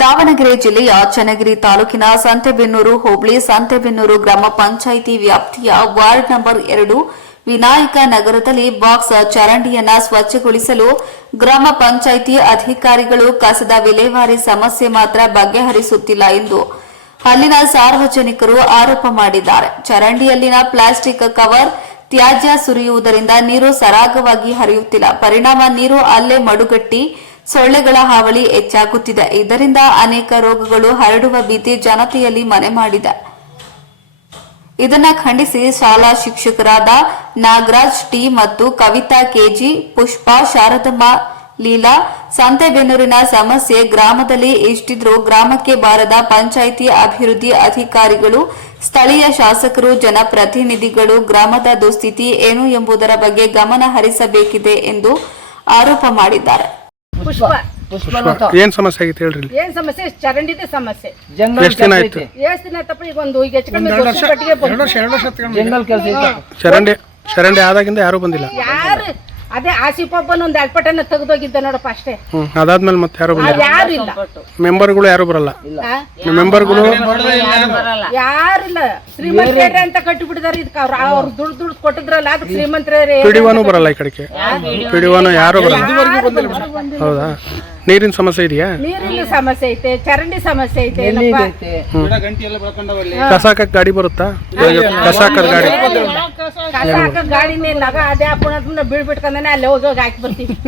ದಾವಣಗೆರೆ ಜಿಲ್ಲೆಯ ಚನ್ನಗಿರಿ ತಾಲೂಕಿನ ಸಂತೆಬೆನ್ನೂರು ಹೋಬಳಿ ಸಂತೆಬೆನ್ನೂರು ಗ್ರಾಮ ಪಂಚಾಯಿತಿ ವ್ಯಾಪ್ತಿಯ ವಾರ್ಡ್ ನಂಬರ್ ಎರಡು ವಿನಾಯಕ ನಗರದಲ್ಲಿ ಬಾಕ್ಸ್ ಚರಂಡಿಯನ್ನ ಸ್ವಚ್ಛಗೊಳಿಸಲು ಗ್ರಾಮ ಪಂಚಾಯಿತಿ ಅಧಿಕಾರಿಗಳು ಕಸದ ವಿಲೇವಾರಿ ಸಮಸ್ಯೆ ಮಾತ್ರ ಬಗೆಹರಿಸುತ್ತಿಲ್ಲ ಎಂದು ಅಲ್ಲಿನ ಸಾರ್ವಜನಿಕರು ಆರೋಪ ಮಾಡಿದ್ದಾರೆ. ಚರಂಡಿಯಲ್ಲಿನ ಪ್ಲಾಸ್ಟಿಕ್ ಕವರ್ ತ್ಯಾಜ್ಯ ಸುರಿಯುವುದರಿಂದ ನೀರು ಸರಾಗವಾಗಿ ಹರಿಯುತ್ತಿಲ್ಲ. ಪರಿಣಾಮ ನೀರು ಅಲ್ಲೇ ಮಡುಗಟ್ಟಿ ಸೊಳ್ಳೆಗಳ ಹಾವಳಿ ಹೆಚ್ಚಾಗುತ್ತಿದೆ. ಇದರಿಂದ ಅನೇಕ ರೋಗಗಳು ಹರಡುವ ಭೀತಿ ಜನತೆಯಲ್ಲಿ ಮನೆ ಮಾಡಿದೆ. ಇದನ್ನ ಖಂಡಿಸಿ ಶಾಲಾ ಶಿಕ್ಷಕರಾದ ನಾಗರಾಜ್ ಟಿ ಮತ್ತು ಕವಿತಾ ಕೆಜಿ, ಪುಷ್ಪಾ, ಶಾರದಮ್ಮ, ಲೀಲಾ, ಸಂತೆಬೆನ್ನೂರಿನ ಸಮಸ್ಯೆ ಗ್ರಾಮದಲ್ಲಿ ಇಷ್ಟಿದ್ರೂ ಗ್ರಾಮಕ್ಕೆ ಬಾರದ ಪಂಚಾಯಿತಿ ಅಭಿವೃದ್ಧಿ ಅಧಿಕಾರಿಗಳು, ಸ್ಥಳೀಯ ಶಾಸಕರು, ಜನಪ್ರತಿನಿಧಿಗಳು, ಗ್ರಾಮದ ದುಸ್ಥಿತಿ ಏನು ಎಂಬುದರ ಬಗ್ಗೆ ಗಮನ ಹರಿಸಬೇಕಿದೆ ಎಂದು ಆರೋಪ ಮಾಡಿದ್ದಾರೆ. ಪುಷ್ಪ ಏನ್ ಸಮಸ್ಯೆ ಆಗಿತ್ತು ಹೇಳ್ರಿ ಇಲ್ಲಿ? ಏನ್ ಸಮಸ್ಯೆ? ಚರಂಡಿದೆ ಸಮಸ್ಯೆ. ಜಂಗಲ್ ಎಷ್ಟ್ ದಿನ ಆಯ್ತು? ಎಷ್ಟ್ ದಿನ ಆಯ್ತಪ್ಪ ಈಗ ಒಂದು ಈಗ ಹೆಚ್ಚು ಕಮ್ಮಿ ವರ್ಷ ಕಟ್ಟಿಗೆ ಬಂತು. ಜಂಗಲ್ ಕೆಲಸ ಚರಂಡಿ ಚರಂಡಿ ಆದಾಗಿಂದ ಯಾರು ಬಂದಿಲ್ಲ. ಯಾರು? ಅದೇ ಆಸಿಫಬ್ಬನ್ ಒಂದ್ ಅಲ್ಪಟನ್ನ ತೆಗೆದೋಗಿದ್ದ ನೋಡಪ್ಪ ಅಷ್ಟೇ. ಹ್ಮ್ ಅದಾದ್ಮೇಲೆ ಮತ್ತೆ ಯಾರು ಬಂದಿಲ್ಲ? ಯಾರು ಇಲ್ಲ. ಮೆಂಬರ್ಗಳು ಯಾರು ಬರಲ್ಲ? ಮೆಂಬರ್ಗಳು ಯಾರಿಲ್ಲ ಶ್ರೀಮಂತರೇ ಅಂತ ಕಟ್ಟಿಬಿಟ್ಟಿದಾರೆ ಇದಕ್ಕೆ. ಅವ್ರು ಅವ್ರು ದುಡ್ಡು ದುಡ್ಡು ಕೊಟ್ಟಿದ್ರಲ್ಲ ಅದಕ್ಕೆ ಶ್ರೀಮಂತರೇ ಪಿಡಿವಾನು ಬರಲ್ಲ ಈ ಕಡೆಗೆ. ಪಿಡಿವಾನು? ಯಾರು ಬರಲ್ಲ. ಹೌದಾ? ನೀರಿನ ಸಮಸ್ಯೆ ಇದೆಯಾ? ನೀರಿನ ಸಮಸ್ಯೆ ಐತೆ ಚರಂಡಿ ಸಮಸ್ಯೆ ಐತೆ ಕಸ ಹಾಕಕ್ ಗಾಡಿ ಬರುತ್ತಾ? ಕಸಾಕ ಹಾಕದ್ ಗಾಡಿ. ಕಸ ಹಾಕ ಗಾಡಿನೇ ಲಗ ಅದೇ ಹಾಕೊಂಡು ಬೀಳ್ಬಿಟ್ಕೊಂಡನೆ ಅಲ್ಲಿ ಹೋಗಿ ಹೋಗಿ ಹಾಕಿ ಬರ್ತೀವಿ.